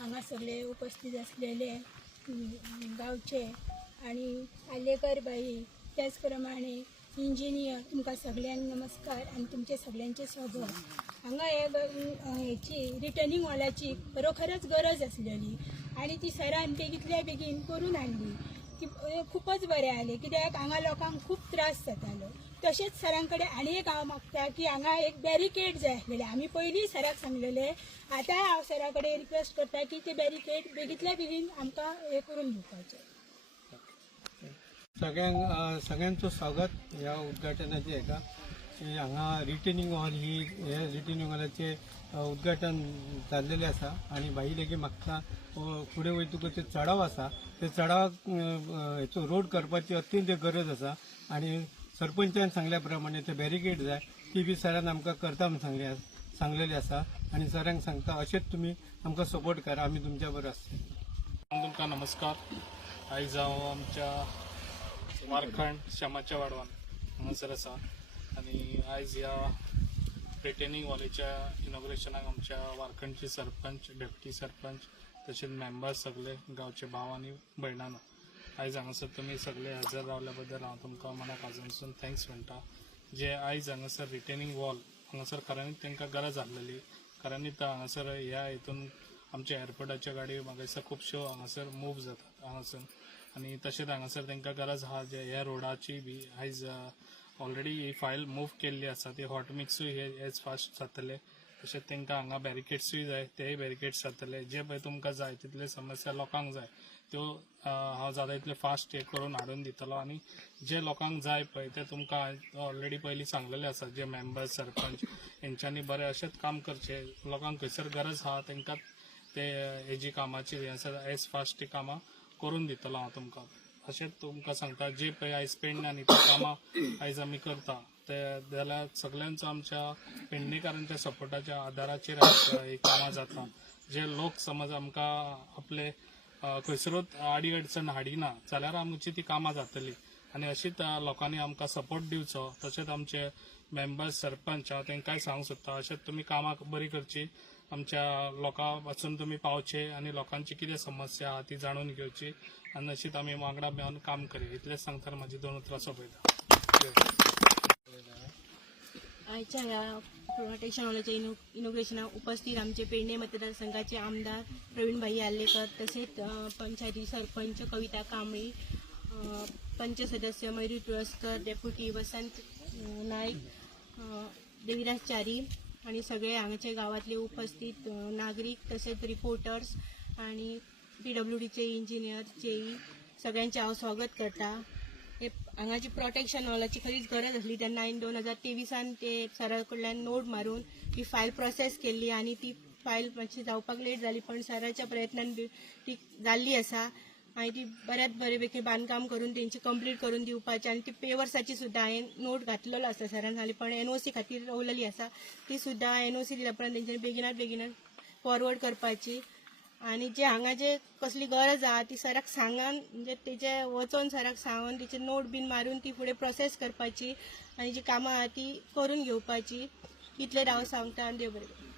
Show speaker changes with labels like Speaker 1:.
Speaker 1: हांगा सगळे उपस्थित असलेले गावचे आणि आलेकर बाई त्याचप्रमाणे इंजिनियर तुमकां सगळ्यांक नमस्कार आणि तुमचे सगळ्यांचे स्वागत. हांगा हे हेची रिटर्निंग हॉलाची खरोखरच गरज असलेली आणि ती सरान बेगीतल्या बेगीन करून हाडली खूपच बरें आले कित्याक हांगा लोकांक खूप त्रास जातालो तशेंच सरां कडेन आनी एक हांव मागता की हांगा एक बॅरिकेड जाय आसलेले आमी पयलीं सराक सांगलेले. आतां हांव सरा कडेन रिक्वेस्ट करता की ते बॅरिकेड बेगीतल्या बेगीन आमकां हे करून दिवपाचे
Speaker 2: सगळ्यांक सगळ्यांचो सगळ्यांचं स्वागत ह्या उद्घाटनाचे हेका हांगा रिटेनिंग हॉल ही हे रिटेनिंग हॉलाचे उद्घाटन जाल्लेलें आसा आनी बाई लेगीत म्हाका फुडें वयतकच ते चडाव आसा ते चडावाक हेचो रोड करपाची अत्यंत गरज आसा आनी सरपंचान सांगल्या प्रमाणे ते बॅरिकेड जाय ती बी सरान आमकां करता म्हणून सांगले सांगलेली आसा आनी सरांक सांगता अशेंच तुमी आमकां सपोर्ट करा आमी तुमच्या बरोबर आसता
Speaker 3: तुमकां नमस्कार. आयज हांव आमच्या वारखंड श्यामाच्या वाडवान. हांगासर आसा आनी आयज ह्या रिटेनिंग वॉलेच्या इनॉग्रेशनाक आमच्या वारखंडचे सरपंच डेप्युटी सरपंच तशेंच मेंबर्स सगळे गांवचे भाव आनी भयणां आयज हांगासर तुमी सगळे हजर रावल्या बद्दल हांव तुमकां मनाक आजूनसून थँक्स म्हणटा जे आयज हांगासर रिटेनिंग वॉल हांगासर खऱ्यांनीच तांकां गरज आसलेली खऱ्यांनीच हांगासर ह्या हितून आमच्या एअरपोर्टाच्या गाडयो म्हाका खुबश्यो हांगासर मूव जातात. हांगासर आनी तशेंच हांगासर तांकां गरज आहा जे ह्या रोडाची बी आयज ऑलरेडी ही फायल मूव केल्ली आसा ती हॉट मिक्सूय हे एज फास्ट जातले तशेंच तांकां हांगा बॅरिकेड्सूय जाय तेय बॅरिकेड्स जातले जे पळय तुमकां जाय तितले समस्या लोकांक जाय त्यो हांव जाता तितले फास्ट हे करून हाडून दितलो. आनी जे लोकांक जाय पळय ते तुमकां ऑलरेडी पयलीं सांगलेले आसा. जे मेंबर्स सरपंच हेंच्यांनी बरें अशेंच काम करचें. लोकांक खंयसर गरज आहा तांकां ते हेजी कामाची हें आसा एज फास्ट ती कामां करून दितलो हांव तुमकां. अशेंच तुमकां सांगता जे पळय आयज न्ही ती कामां आयज आमी करता ते जाल्यार सगळ्यांचो आमच्या पेडणेकारांच्या सपोर्टाच्या आदाराचेर ही कामां जाता. जे लोक समज आमकां आपले खंयसरूच आडी अडचण हाडिना जाल्यार आमची ती कामां जातली. आनी अशीच लोकांनी आमकां सपोर्ट दिवचो तशेंच आमचे मेंबर्स सरपंच हांव तांकांय सांगूंक सोदता अशेंच तुमी कामां बरी करची. आमच्या लोकां वचून तुमी पावचे आनी लोकांची कितें समस्या आहा ती जाणून घेवची आनी अशीच आमी वांगडा मेळून काम करी. इतलेंच सांगतना म्हाजी दोन उतरां सोंपयता
Speaker 4: आयच्या ह्या प्रोटेक्शन हॉलाच्या इनो इनोग्रेशनाक उपस्थित आमचे पेडणे मतदारसंघाचे आमदार प्रवीणभाई आल्लेकर तसेच पंचायती सरपंच कविता कांबळी पंच सदस्य मयुरी तुळसकर डेप्युटी वसंत नाईक देविराज चारी आणि सगळे हांगाचे गावातले उपस्थित नागरिक तसेच रिपोर्टर्स आणि पी डब्ल्यू डीचे इंजिनियर जेई सगळ्यांचे हांव स्वागत करता. हे हांगाची प्रोटेक्शन हॉलाची खरीच गरज असली तेन्ना हांवें दोन हजार तेविसान ते सरा कडल्यान नोट मारून ती फायल प्रोसेस केल्ली आनी ती फायल मातशी जावपाक लेट जाली पण सराच्या प्रयत्नान बी ती जाल्ली आसा आनी ती बऱ्यात बरेपैकी बांदकाम करून तेंची कंप्लीट करून दिवपाची आनी ती पेवर्साची सुद्दां हांवें नोट घातलेलो आसा सरान सांगली पण एनओसी खातीर रोवलेली आसा ती सुद्दां एनओसी दिल्या उपरांत तेंच्यांनी बेगिनात बेगिनात फॉरवर्ड करपाची. आणि जे हांगा जे कसली गरज आहा ती सराक सांगान म्हणजे तेजे वचोन सराक सांगून तिचे नोट बीन मारून ती फुडें प्रोसेस करपाची. आनी जी कामां आहा ती करून घेवपाची इतले हांव सांगता आनी देव बरें